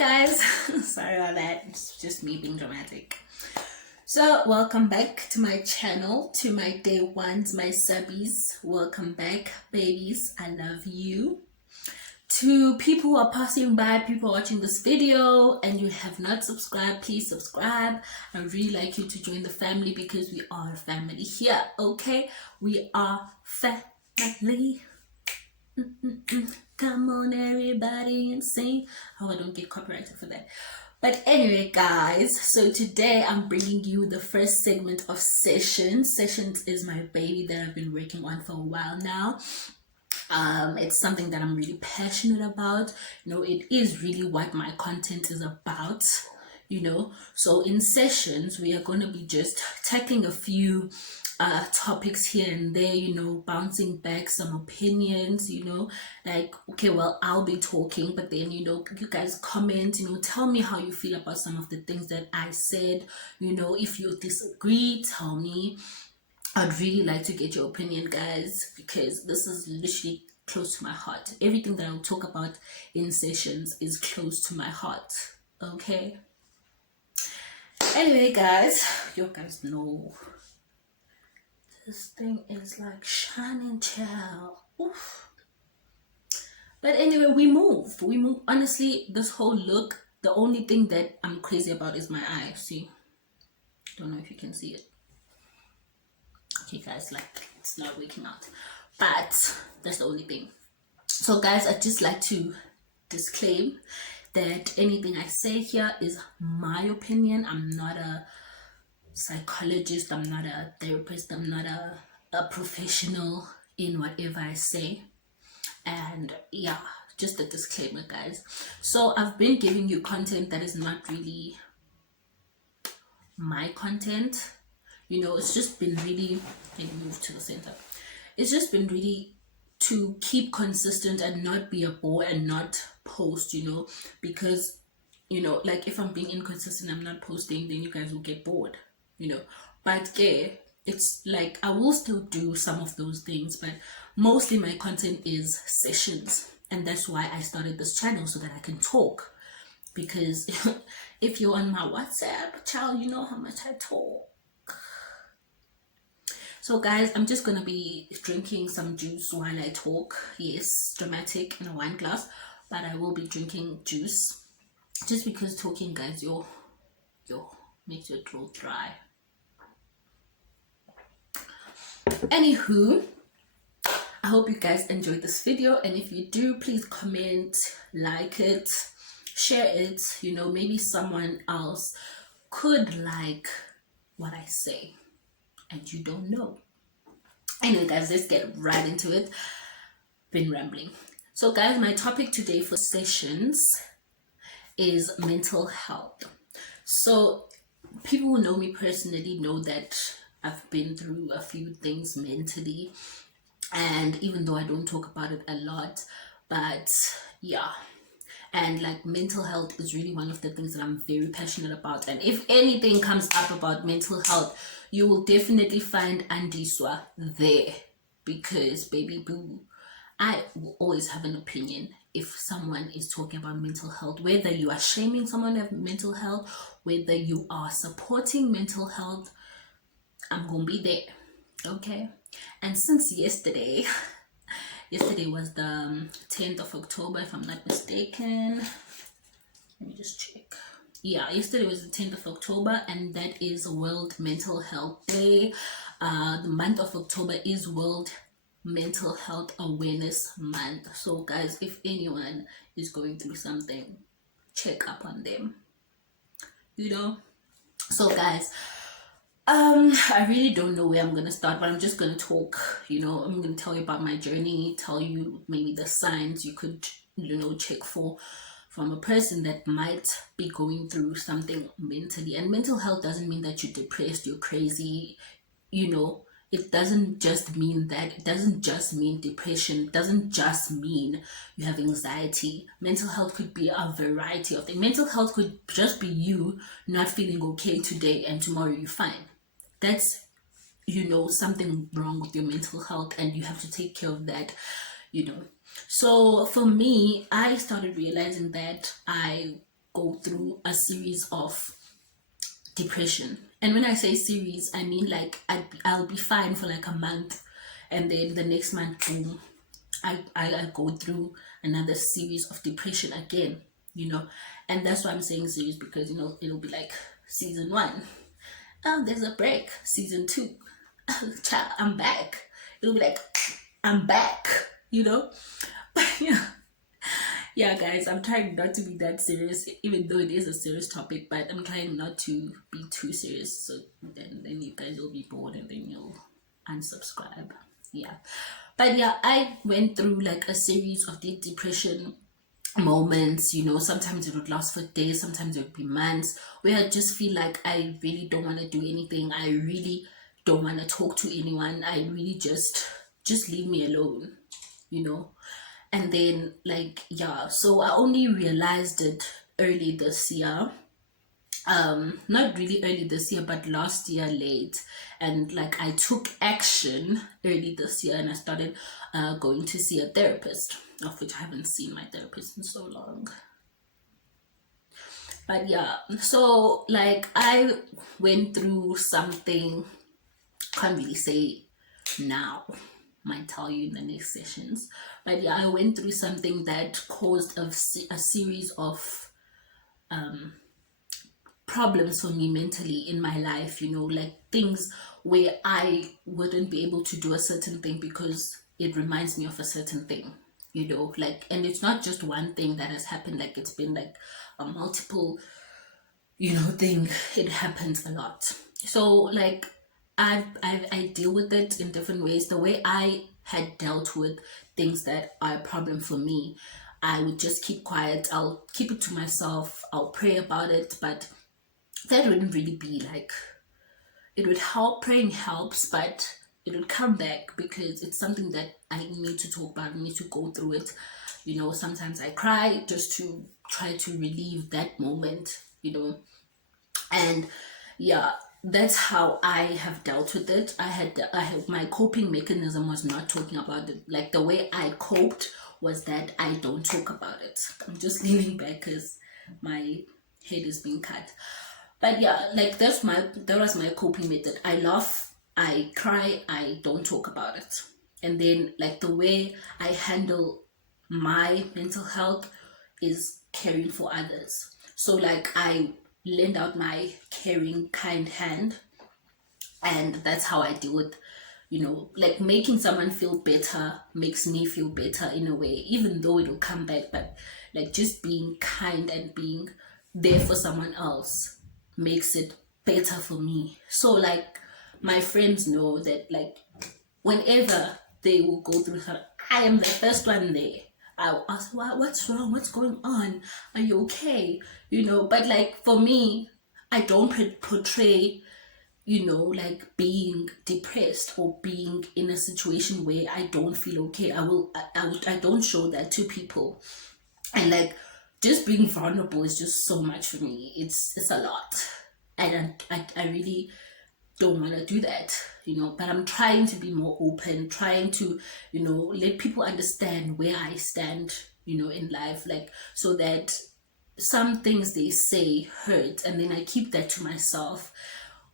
Hi guys, sorry about that, it's just me being dramatic. So welcome back to my channel, to my day ones, my subbies. Welcome back, babies, I love you. To people who are passing by, people watching this video and you have not subscribed, please subscribe. I really like you to join the family because we are a family here, okay? We are family. Come on everybody and sing. Oh, I don't get copyrighted for that. But anyway guys, so today I'm bringing you the first segment of Sessions. Sessions is my baby that I've been working on for a while now. It's something that I'm really passionate about. It is really what my content is about. So in Sessions we are going to be just tackling a few topics here and there, bouncing back some opinions, like, okay, well, I'll be talking, but then, you guys comment, tell me how you feel about some of the things that I said. If you disagree, tell me. I'd really like to get your opinion, guys, because this is literally close to my heart. Everything that I'll talk about in Sessions is close to my heart, okay? Anyway, guys, you guys know this thing is like shining child. Oof. But anyway, we move. Honestly, this whole look, the only thing that I'm crazy about is my eye. See? Don't know if you can see it. Okay, guys, like, it's not working out. But that's the only thing. So, guys, I'd just like to disclaim that anything I say here is my opinion. I'm not a psychologist, I'm not a therapist, I'm not a professional in whatever I say. And yeah, just a disclaimer, guys. So I've been giving you content that is not really my content. It's just been really, let me move to the center. It's just been really to keep consistent and not be a bore and not post, because like, if I'm being inconsistent, I'm not posting, then you guys will get bored. But yeah, it's like I will still do some of those things, but mostly my content is sessions, and that's why I started this channel, so that I can talk. Because if you're on my WhatsApp, child, you know how much I talk. So guys, I'm just gonna be drinking some juice while I talk. Yes, dramatic, in a wine glass, but I will be drinking juice, just because talking, guys, yo makes your throat dry. Anywho, I hope you guys enjoyed this video, and if you do, please comment, like it, share it. Maybe someone else could like what I say and you don't know. Anyway, guys, let's get right into it. Been rambling. So guys, my topic today for Sessions is mental health. So people who know me personally know that I've been through a few things mentally, and even though I don't talk about it a lot, but yeah, and like, mental health is really one of the things that I'm very passionate about. And if anything comes up about mental health, you will definitely find Andiswa there, because baby boo, I will always have an opinion if someone is talking about mental health, whether you are shaming someone who has mental health, whether you are supporting mental health, I'm gonna be there, okay? And since yesterday was the 10th of October, if I'm not mistaken. Let me just check. Yeah, yesterday was the 10th of October, and that is World Mental Health Day. The month of October is World Mental Health Awareness Month. So guys, if anyone is going through something, check up on them. So guys, I really don't know where I'm gonna start, but I'm just gonna talk. I'm gonna tell you about my journey, tell you maybe the signs you could check for from a person that might be going through something mentally. And mental health doesn't mean that you're depressed, you're crazy. It doesn't just mean that. It doesn't just mean depression. It doesn't just mean you have anxiety. Mental health could be a variety of things. Mental health could just be you not feeling okay today and tomorrow you're fine. That's something wrong with your mental health, and you have to take care of that. So for me, I started realizing that I go through a series of depression. And when I say series, I mean like I'll be fine for like a month, and then the next month, boom, I go through another series of depression again, you know. And that's why I'm saying series, because, you know, it'll be like season 1, oh, there's a break. Season 2, oh, child, I'm back. It'll be like, I'm back, you know. But yeah, yeah, guys, I'm trying not to be that serious, even though it is a serious topic. But I'm trying not to be too serious, so then you guys will be bored and then you'll unsubscribe. Yeah, but yeah, I went through like a series of deep depression moments, you know. Sometimes it would last for days, sometimes it would be months, where I just feel like I really don't want to do anything. I really don't want to talk to anyone. I really just leave me alone, you know. And then, like, yeah, so I only realized it early this year, not really early this year, but last year late. And like, I took action early this year, and I started going to see a therapist, of which I haven't seen my therapist in so long. But yeah, so like, I went through something, can't really say now, might tell you in the next sessions. But yeah, I went through something that caused a series of problems for me mentally in my life, you know, like things where I wouldn't be able to do a certain thing because it reminds me of a certain thing, you know, like. And it's not just one thing that has happened, like it's been like a multiple, you know, thing. It happens a lot. So like, I deal with it in different ways. The way I had dealt with things that are a problem for me, I would just keep quiet. I'll keep it to myself. I'll pray about it, but that wouldn't really be like, it would help. Praying helps, but it would come back because it's something that I need to talk about. I need to go through it, you know. Sometimes I cry just to try to relieve that moment, you know. And yeah, that's how I have dealt with it. I had my coping mechanism was not talking about it. Like, the way I coped was that I don't talk about it. I'm just leaning back because my head is being cut. But yeah, like, that was my coping method. I laugh, I cry, I don't talk about it. And then, like, the way I handle my mental health is caring for others. So like, I lend out my caring, kind hand, and that's how I deal with, you know, like, making someone feel better makes me feel better in a way, even though it'll come back. But like, just being kind and being there for someone else makes it better for me. So like, my friends know that, like, whenever they will go through her, I am the first one there. I'll ask, what's wrong? What's going on? Are you okay? You know, but like, for me, I don't portray, you know, like, being depressed or being in a situation where I don't feel okay. I don't show that to people. And like, just being vulnerable is just so much for me. It's a lot. And I really don't want to do that, you know. But I'm trying to be more open, trying to, you know, let people understand where I stand, you know, in life, like, so that some things they say hurt, and then I keep that to myself.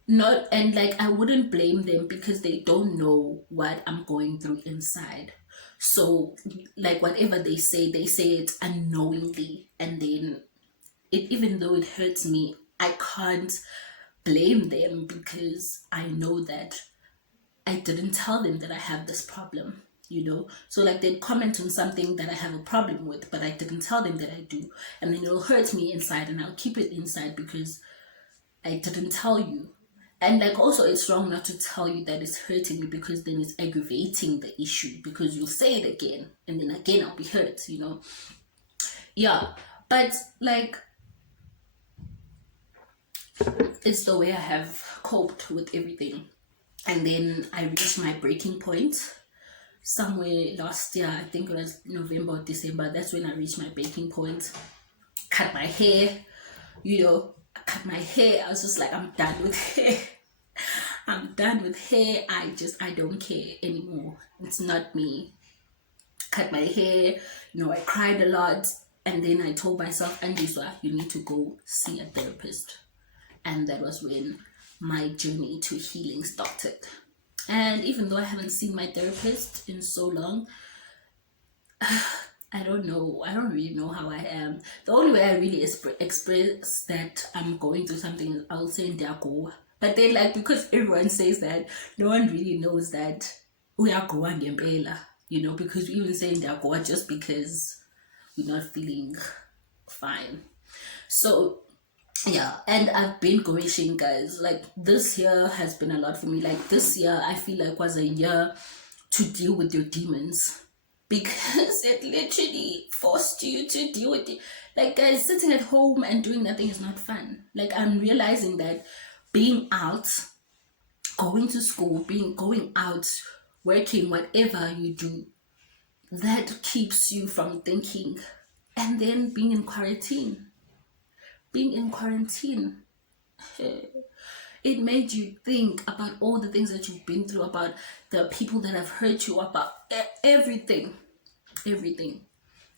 Not, and like, I wouldn't blame them because they don't know what I'm going through inside. So like, whatever they say it unknowingly, and then even though it hurts me, I can't blame them because I know that I didn't tell them that I have this problem, you know. So like, they'd comment on something that I have a problem with, but I didn't tell them that I do, and then it'll hurt me inside, and I'll keep it inside because I didn't tell you. And like, also, it's wrong not to tell you that it's hurting you, because then it's aggravating the issue, because you'll say it again, and then again I'll be hurt, you know. Yeah, but like, it's the way I have coped with everything. And then I reached my breaking point somewhere last year. I think it was November or December. That's when I reached my breaking point. Cut my hair, you know. I cut my hair. I was just like, I'm done with hair. I'm done with hair. I don't care anymore. It's not me. Cut my hair. You know, I cried a lot. And then I told myself, Andiswa, you need to go see a therapist. And that was when my journey to healing started. And even though I haven't seen my therapist in so long, I don't know. I don't really know how I am. The only way I really express that I'm going through something is I'll say Ndiago. But then, like, because everyone says that, no one really knows that we are going ngempela, because we even say Ndiago just because we're not feeling fine. So yeah, and I've been going, guys. Like, this year has been a lot for me. Like, this year I feel like was a year to deal with your demons, because it literally forced you to deal with it. Like, guys, sitting at home and doing nothing is not fun. Like, I'm realizing that being out, going to school, going out, working, whatever you do, that keeps you from thinking. And then being in quarantine, it made you think about all the things that you've been through, about the people that have hurt you, about everything.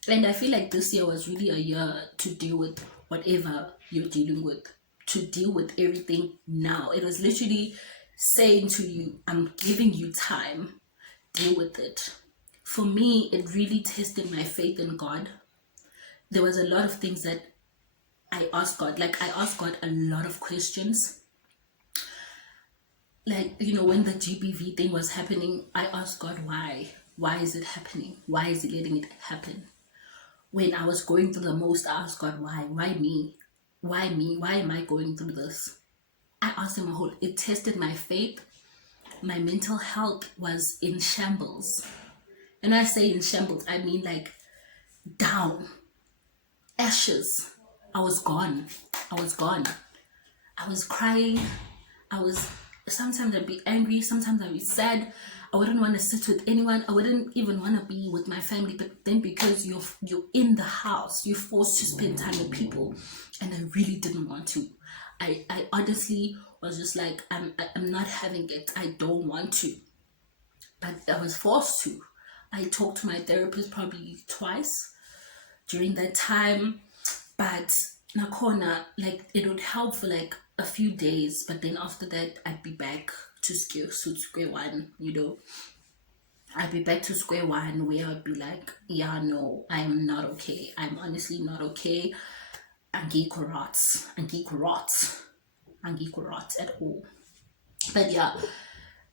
And I feel like this year was really a year to deal with whatever you're dealing with, to deal with everything now. It was literally saying to you, I'm giving you time, deal with it. For me, it really tested my faith in God. There was a lot of things that I asked God. Like, I asked God a lot of questions. Like, when the GBV thing was happening, I asked God, why? Why is it happening? Why is He letting it happen? When I was going through the most, I asked God, why? Why me? Why me? Why am I going through this? I asked Him a whole. It tested my faith. My mental health was in shambles. And I say in shambles, I mean like down, ashes. I was gone. I was crying. Sometimes I'd be angry, sometimes I'd be sad. I wouldn't want to sit with anyone. I wouldn't even want to be with my family. But then, because you're in the house, you're forced to spend time with people, and I really didn't want to. I honestly was just like, I'm not having it. I don't want to, but I was forced to. I talked to my therapist probably twice during that time, but nakona, like, it would help for like a few days, but then after that I'd be back to square one. I'd be back to square one, where I'd be like, yeah, no, I'm not okay. I'm honestly not okay. Angiko rots at all. But yeah,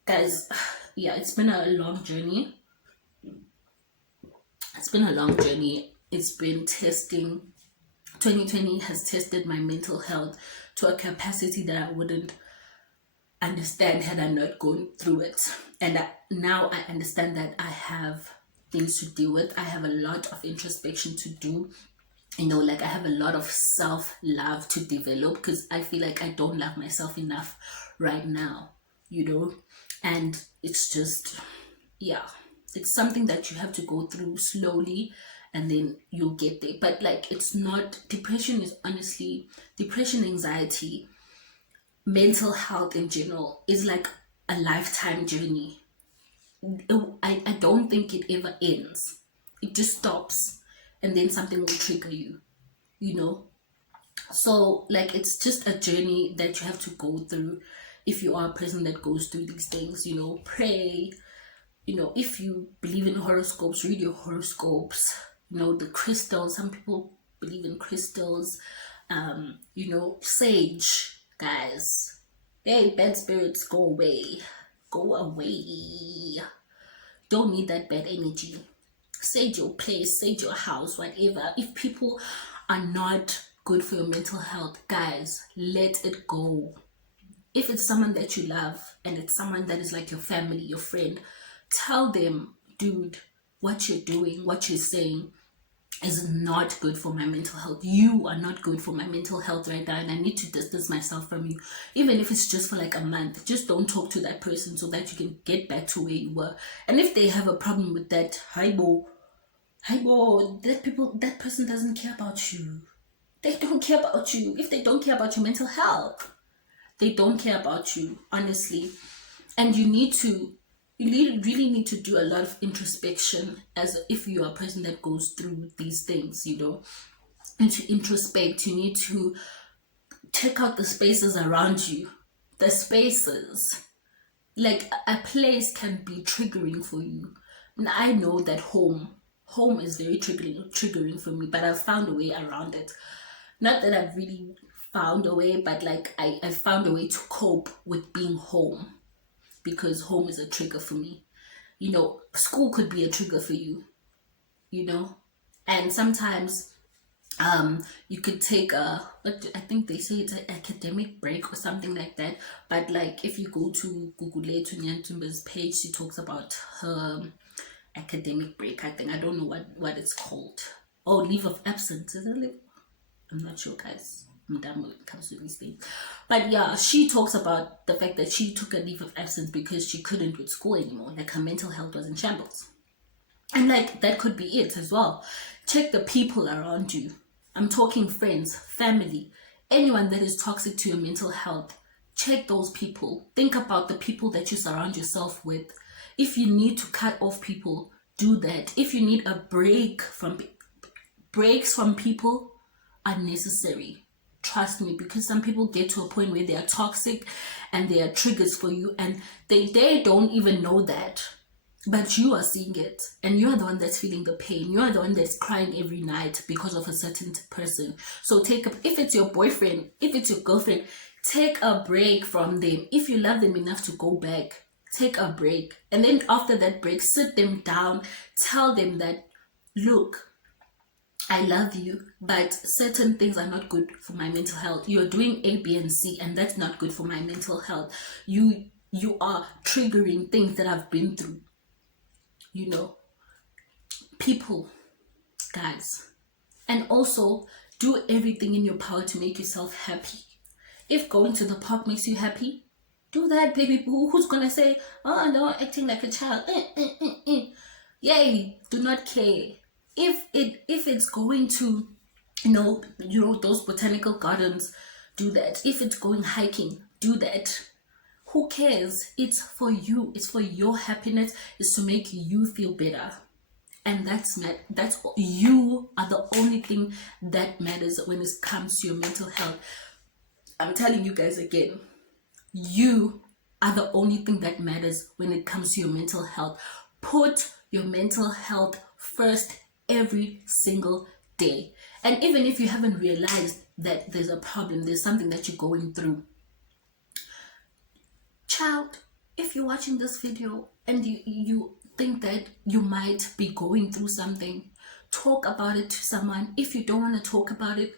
guys, yeah, it's been a long journey. It's been testing. 2020 has tested my mental health to a capacity that I wouldn't understand had I not gone through it. And now I understand that I have things to deal with. I have a lot of introspection to do. Like, I have a lot of self-love to develop, because I feel like I don't love myself enough right now, and it's just, yeah, it's something that you have to go through slowly, and then you'll get there. But like, it's not, depression is honestly, depression, anxiety, mental health in general is like a lifetime journey. I don't think it ever ends. It just stops, and then something will trigger you, so like, it's just a journey that you have to go through. If you are a person that goes through these things, pray. If you believe in horoscopes, read your horoscopes. The crystals, some people believe in crystals. Sage, guys. Hey, bad spirits, go away. Don't need that bad energy. Sage your place, sage your house, whatever. If people are not good for your mental health, guys, let it go. If it's someone that you love, and it's someone that is like your family, your friend, tell them, dude, what you're doing, what you're saying is not good for my mental health. You are not good for my mental health right now, and I need to distance myself from you. Even if it's just for like a month, just don't talk to that person, so that you can get back to where you were. And if they have a problem with that, that person doesn't care about you. They don't care about you. If they don't care about your mental health, they don't care about you, honestly. And you need to you really need to do a lot of introspection, as if you are a person that goes through these things, you know. And to introspect, you need to check out the spaces around you. The spaces, like a place can be triggering for you. And I know that home is very triggering for me, but I've found a way around it. Not that I've really found a way, but like I found a way to cope with being home, because home is a trigger for me. You know, school could be a trigger for you, you know. And sometimes you could take I think they say it's an academic break or something like that. But like if you go to Google Tunyantumba's page, she talks about her academic break. I think, I don't know what it's called. Oh, leave of absence, is it? I'm not sure, guys. I'm dumb when it comes to these things. But yeah, she talks about the fact that she took a leave of absence because she couldn't with school anymore. Like her mental health was in shambles. And like that could be it as well. Check the people around you. I'm talking friends, family, anyone that is toxic to your mental health. Check those people. Think about the people that you surround yourself with. If you need to cut off people, do that. If you need a breaks from people are necessary. Trust me, because some people get to a point where they are toxic and they are triggers for you, and they don't even know that. But you are seeing it, and you are the one that's feeling the pain. You are the one that's crying every night because of a certain person. So if it's your boyfriend, if it's your girlfriend, take a break from them. If you love them enough to go back, take a break. And then after that break, sit them down, tell them that, look, I love you, but certain things are not good for my mental health. You're doing A, B, and C, and that's not good for my mental health. You are triggering things that I've been through. You know, people, guys. And also, do everything in your power to make yourself happy. If going to the park makes you happy, do that, baby boo. Who's gonna say, oh no, acting like a child? Yay, do not care. If it's going to, those botanical gardens, do that. If it's going hiking, do that. Who cares? It's for you. It's for your happiness. It's to make you feel better. And that's you are the only thing that matters when it comes to your mental health. I'm telling you guys again, you are the only thing that matters when it comes to your mental health. Put your mental health first every single day. And even if you haven't realized that there's a problem, there's something that you're going through, child, if you're watching this video and you think that you might be going through something, talk about it to someone. If you don't want to talk about it,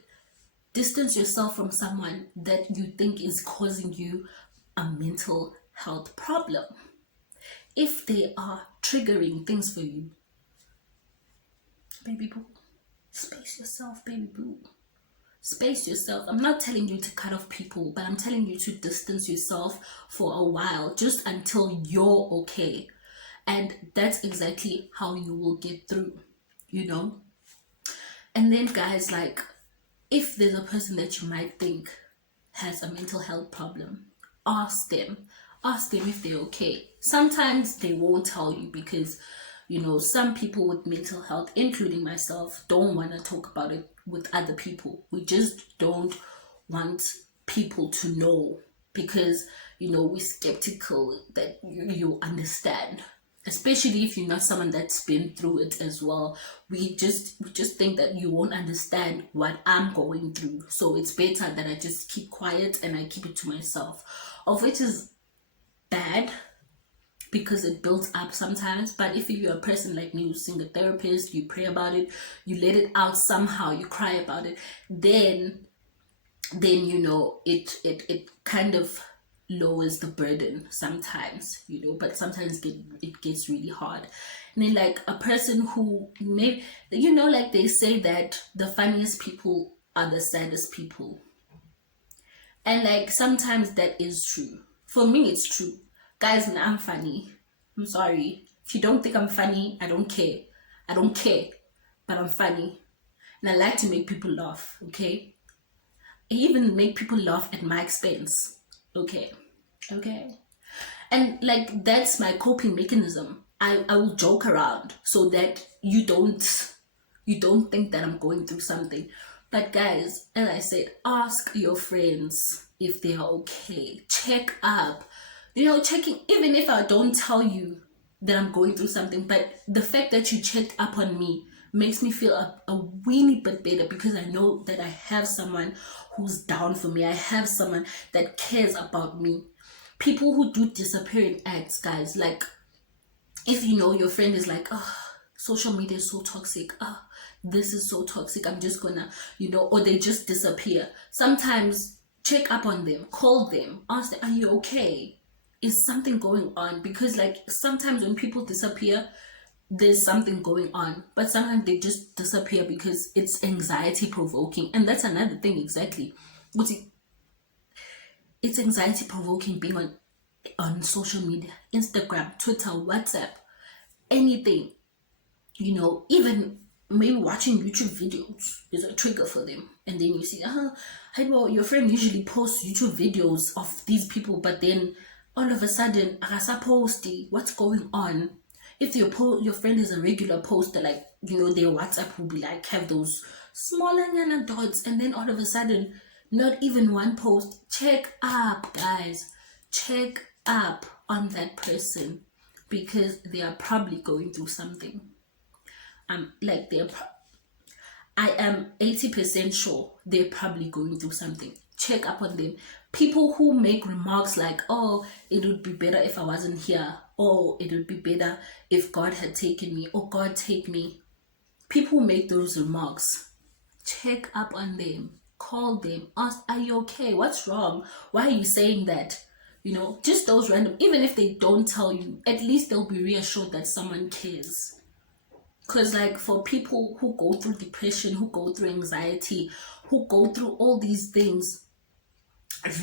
distance yourself from someone that you think is causing you a mental health problem. If they are triggering things for you, baby boo, space yourself, baby boo. Space yourself. I'm not telling you to cut off people, but I'm telling you to distance yourself for a while, just until you're okay. And that's exactly how you will get through, you know. And then, guys, like, if there's a person that you might think has a mental health problem, ask them if they're okay. Sometimes they won't tell you because, some people with mental health, including myself, don't want to talk about it with other people. We just don't want people to know because, we're skeptical that you understand. Especially if you're not someone that's been through it as well. We just think that you won't understand what I'm going through. So it's better that I just keep quiet and I keep it to myself. Of which is bad because it builds up sometimes. But if you're a person like me, you seeing a therapist, you pray about it, you let it out somehow, you cry about it, then it kind of lowers the burden sometimes, but sometimes it gets really hard. And then, like, a person who maybe, like they say that the funniest people are the saddest people. And like sometimes that is true. For me, it's true. Guys, when I'm funny, I'm sorry. If you don't think I'm funny, I don't care. I don't care. But I'm funny. And I like to make people laugh, okay? I even make people laugh at my expense. Okay. And like that's my coping mechanism. I will joke around so that you don't think that I'm going through something. But guys, as I said, ask your friends if they are okay. Check up. Checking, even if I don't tell you that I'm going through something, but the fact that you checked up on me makes me feel a weeny bit better, because I know that I have someone who's down for me. I have someone that cares about me. People who do disappearing acts, guys, like if your friend is like, oh, social media is so toxic, oh, this is so toxic, I'm just gonna, or they just disappear. Sometimes check up on them, call them, ask them, are you okay? Is something going on? Because like sometimes when people disappear, there's something going on, but sometimes they just disappear because it's anxiety provoking. And that's another thing, exactly. It's anxiety provoking being on social media, Instagram, Twitter, WhatsApp, anything. Even maybe watching YouTube videos is a trigger for them. And then you see, hey, well, your friend usually posts YouTube videos of these people, but then all of a sudden, Arasa posty, what's going on? If your friend is a regular poster, like, their WhatsApp will be like, have those smaller dots, and then all of a sudden, not even one post. Check up, guys. Check up on that person, because they are probably going through something. Like I am 80% sure they're probably going through something. Check up on them. People who make remarks like, oh, it would be better if I wasn't here, or it would be better if God had taken me, or God take me. People who make those remarks, check up on them. Call them. Ask, are you okay? What's wrong? Why are you saying that? Just those random, even if they don't tell you, at least they'll be reassured that someone cares. Because like for people who go through depression, who go through anxiety, who go through all these things,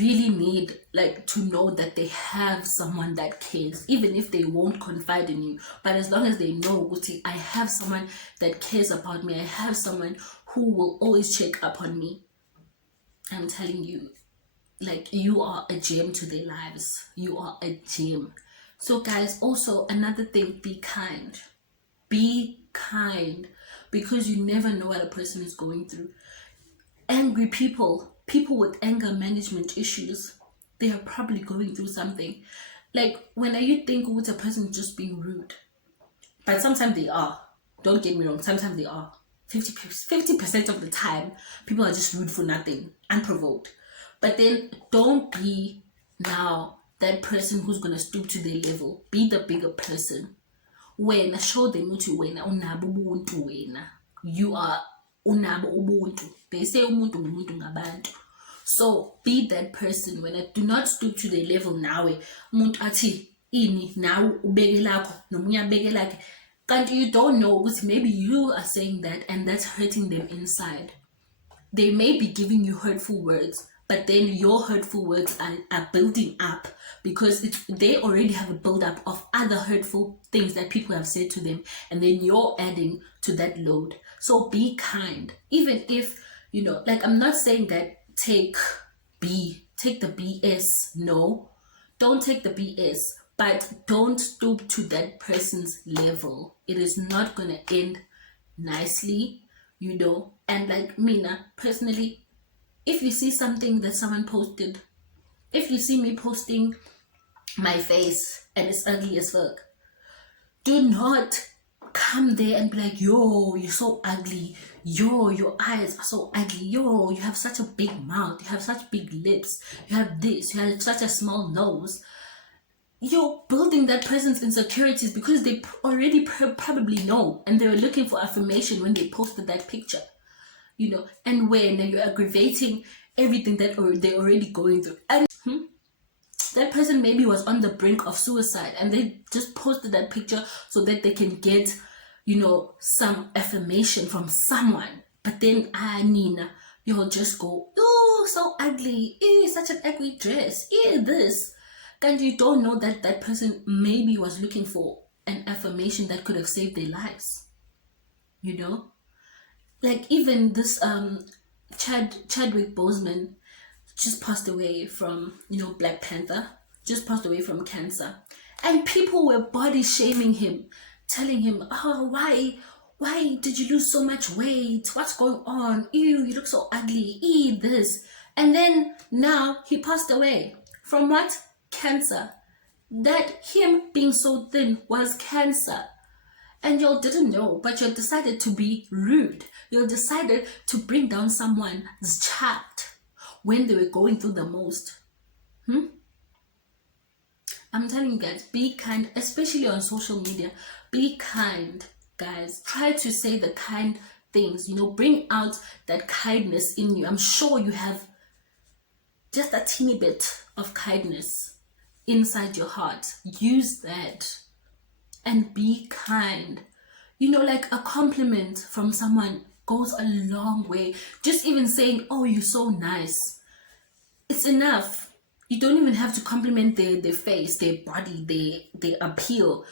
really need like to know that they have someone that cares, even if they won't confide in you. But as long as they know, Guti, I have someone that cares about me, I have someone who will always check up on me, I'm telling you, like, you are a gem to their lives. You are a gem. So guys, also another thing, be kind. Be kind, because you never know what a person is going through. Angry people with anger management issues, they are probably going through something. Like, when you think with a person just being rude, but sometimes they are, don't get me wrong, sometimes they are. 50% of the time people are just rude for nothing, unprovoked. But then don't be now that person who's gonna stoop to their level. Be the bigger person. Wena, show them ukuthi wena unabo ubuntu. Wena, you are unabo ubuntu. They say umuntu ngumuntu ngabantu. So be that person. When do not stoop to the level nawe umuntu athi ini nawe ubeke lakho nomunye abeke lakhe, kanti you don't know ukuthi maybe you are saying that and that's hurting them inside. They may be giving you hurtful words, but then your hurtful words are building up, because they already have a build-up of other hurtful things that people have said to them, and then you're adding to that load. So be kind. Even if, like, I'm not saying that take the BS. No, don't take the BS, but don't stoop to that person's level. It is not going to end nicely, and like Mina, personally, if you see something that someone posted, if you see me posting my face and it's ugly as fuck, do not come there and be like, yo, you're so ugly, yo, your eyes are so ugly, yo, you have such a big mouth, you have such big lips, you have this, you have such a small nose. You're building that person's insecurities, because they already probably know, and they were looking for affirmation when they posted that picture. And when you're aggravating everything that they're already going through. And that person maybe was on the brink of suicide, and they just posted that picture so that they can get, some affirmation from someone. But then, Nina, you'll just go, oh, so ugly, such an ugly dress, this. And you don't know that that person maybe was looking for an affirmation that could have saved their lives. Like, even this Chadwick Boseman just passed away from Black Panther. just passed away from cancer, and people were body shaming him, telling him, oh, why did you lose so much weight? What's going on? Ew, you look so ugly. Eat this. And then now he passed away from what? Cancer. That him being so thin was cancer. And y'all didn't know, but you decided to be rude. You decided to bring down someone's chat when they were going through the most. I'm telling you guys, be kind, especially on social media. Be kind, guys. Try to say the kind things, bring out that kindness in you. I'm sure you have just a teeny bit of kindness inside your heart. Use that and be kind. Like a compliment from someone goes a long way. Just even saying, oh, you're so nice, it's enough. You don't even have to compliment their face, their body, their appeal.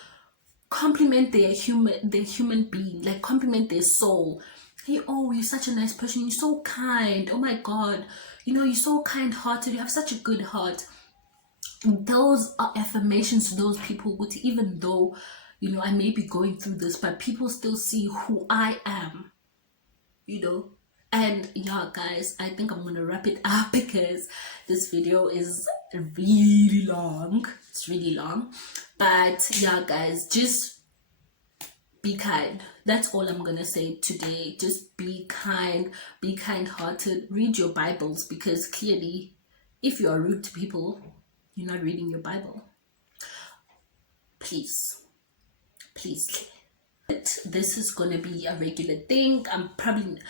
Compliment their human being, like compliment their soul. Hey, oh, you're such a nice person, you're so kind, oh my god, you're so kind-hearted, you have such a good heart. Those are affirmations to those people, which even though I may be going through this, but people still see who I am, And yeah, guys, I think I'm gonna wrap it up because this video is really long. It's really long. But yeah, guys, just be kind. That's all I'm gonna say today. Just be kind, be kind-hearted. Read your Bibles, because clearly, if you are rude to people, you're not reading your Bible. Please. This is gonna be a regular thing. I'm probably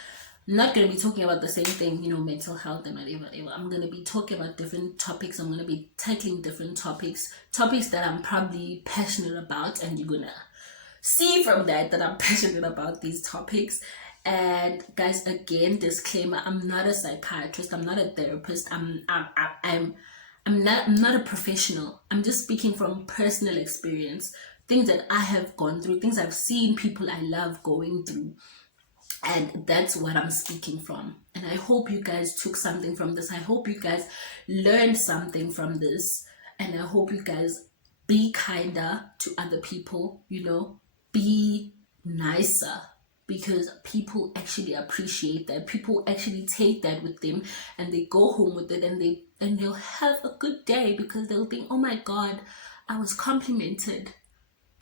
not going to be talking about the same thing, mental health and whatever. I'm going to be talking about different topics. I'm going to be tackling different topics that I'm probably passionate about, and you're going to see from that I'm passionate about these topics. And guys, again, disclaimer, I'm not a psychiatrist, I'm not a therapist, I'm not a professional. I'm just speaking from personal experience, things that I have gone through, things I've seen people I love going through. And that's what I'm speaking from. And I hope you guys took something from this. I hope you guys learned something from this. And I hope you guys be kinder to other people, be nicer, because people actually appreciate that. People actually take that with them and they go home with it, and they'll have a good day because they'll think, oh my god, I was complimented,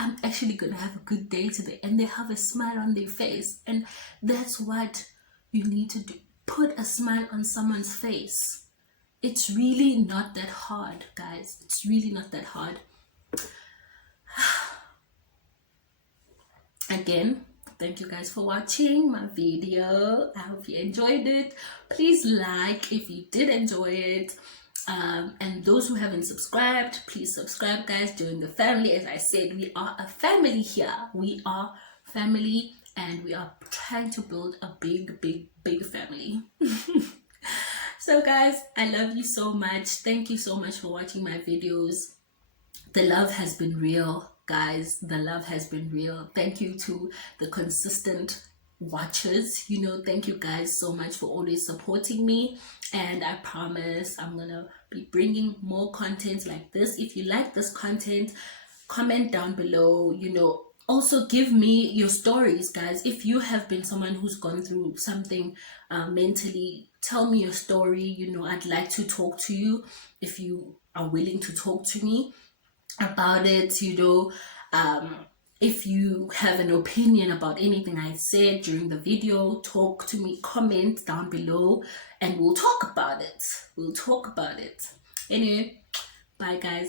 I'm actually gonna have a good day today, and they have a smile on their face. And that's what you need to do. Put a smile on someone's face. It's really not that hard, guys. It's really not that hard. Again, thank you guys for watching my video. I hope you enjoyed it. Please like if you did enjoy it. And those who haven't subscribed, please subscribe, guys. Join the family. As I said, we are a family here. We are family, and we are trying to build a big family. So guys, I love you so much. Thank you so much for watching my videos. The love has been real, guys. The love has been real. Thank you to the consistent watchers. Thank you guys so much for always supporting me, and I promise I'm gonna be bringing more content like this. If you like this content, comment down below. Also give me your stories, guys. If you have been someone who's gone through something mentally, tell me your story. I'd like to talk to you if you are willing to talk to me about it. If you have an opinion about anything I said during the video, talk to me, comment down below, and we'll talk about it. Anyway, bye guys.